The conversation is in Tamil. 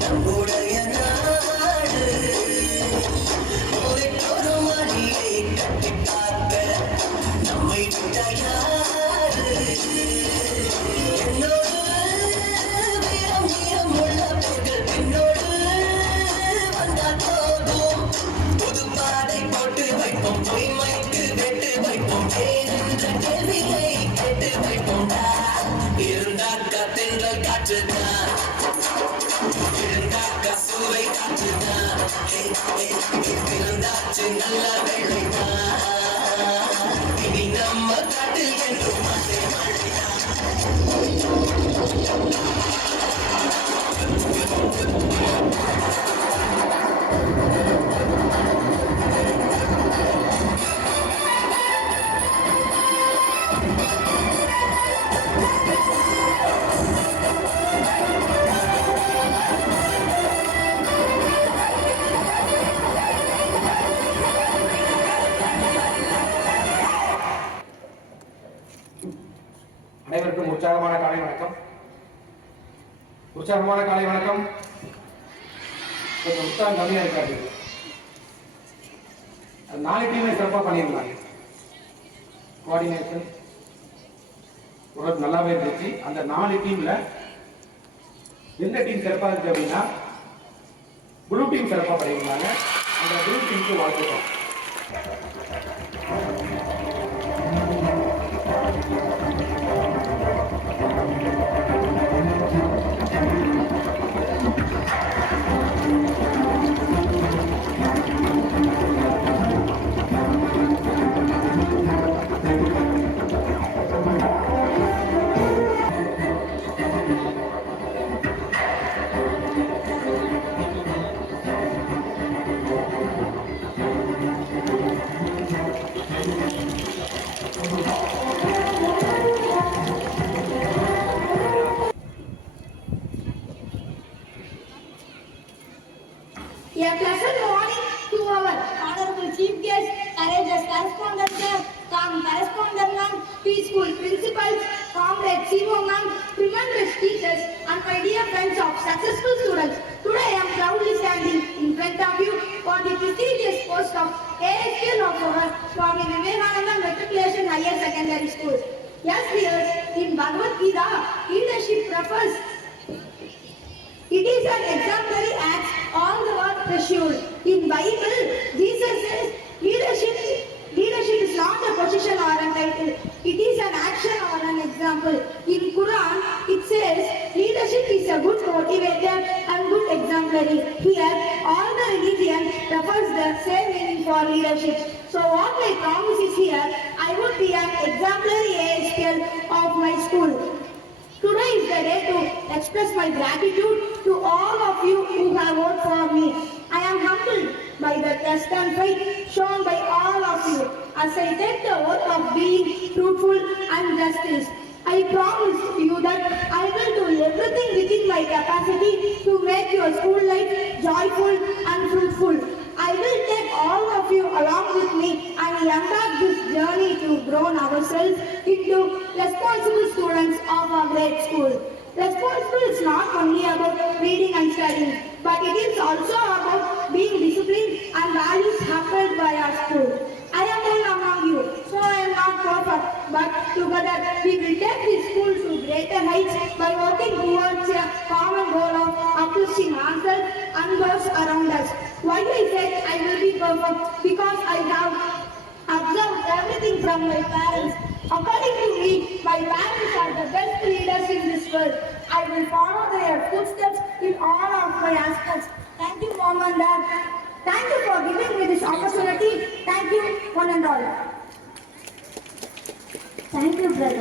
நம்முடைய நாடு ஒரு மணியை கட்டி காக்க நம்மை தயாரு என்னோடு வீரம் வீரம் உள்ள பெண்கள் பின்னோடு வந்தால் போதும் புது பாதை போட்டு வைப்போம் பொய்மைக்கு வெட்டு வைப்போம் என்ற கேள்வியை கேட்டு வைப்போம்டா இருந்தாக்கா தென்றல் காற்றுதான் இருந்தாக்கா சூறை காற்றுதான் இருந்தாச்சு நல்ல வேலைதான் இனி நம்ம காட்டில் என்றும் மழை மழைதான் அனைவருக்கும் உற்சாகமான காலை வணக்கம். உற்சாகமான காலை வணக்கம். கொஞ்சம் உற்சாகம் கம்மியா இருக்காது. 4 டீமை சிறப்பாக பண்ணியிருந்தாங்க. கோஆர்டினேஷன் ஓரளவுக்கு நல்லாவே இருந்துச்சு. அந்த 4 டீம்ல எந்த டீம் சிறப்பாக இருக்கு அப்படின்னா ப்ளூ டீம் சிறப்பாக பண்ணியிருந்தாங்க. அந்த ப்ளூ டீமுக்கு வாழ்த்துக்கிறோம். A pleasant morning to our honorable chief guest, courageous correspondent sir, calm correspondent ma'am, peaceful principals, comrade CEO ma'am, tremendous teachers, and my dear friends of successful students. Today I am proudly standing in front of you for the prestigious post of ASPL of our Swami Vivekananda Matriculation Higher Secondary School. Yes, dear, in Bhagavad Gita, leadership refers. It is an exemplary act on the work pursued. In Bible, Jesus says leadership is not a position or a title. It is an action or an example. In Quran, it says leadership is a good motivator and good exemplary. Here, all the religion refers the same meaning for leadership. So what my promise is here, I would be an exemplary ASPL of my school. Today is the day to express my gratitude to all of you who have voted for me. I am humbled by the trust and faith shown by all of you as I take the oath of being truthful and justice. I promise you that I will do everything within my capacity to make your school life joyful and fruitful. I will take all of you along with me and embark this journey to grow ourselves into responsible students of our great school. Responsible is not only about reading and studying, but it is also about being disciplined and values upheld by our school. I am one among you, so I am not perfect, but together we will take this school to greater heights by working towards a common goal of uplifting ourselves and those around us. Why I said I will be perfect? Because I have observed everything from my parents. According to me, my parents are the best leaders in this world. I will follow their footsteps in all of my aspects. Thank you, Mom and Dad. Thank you for giving me this opportunity. Thank you, one and all. Thank you, brother.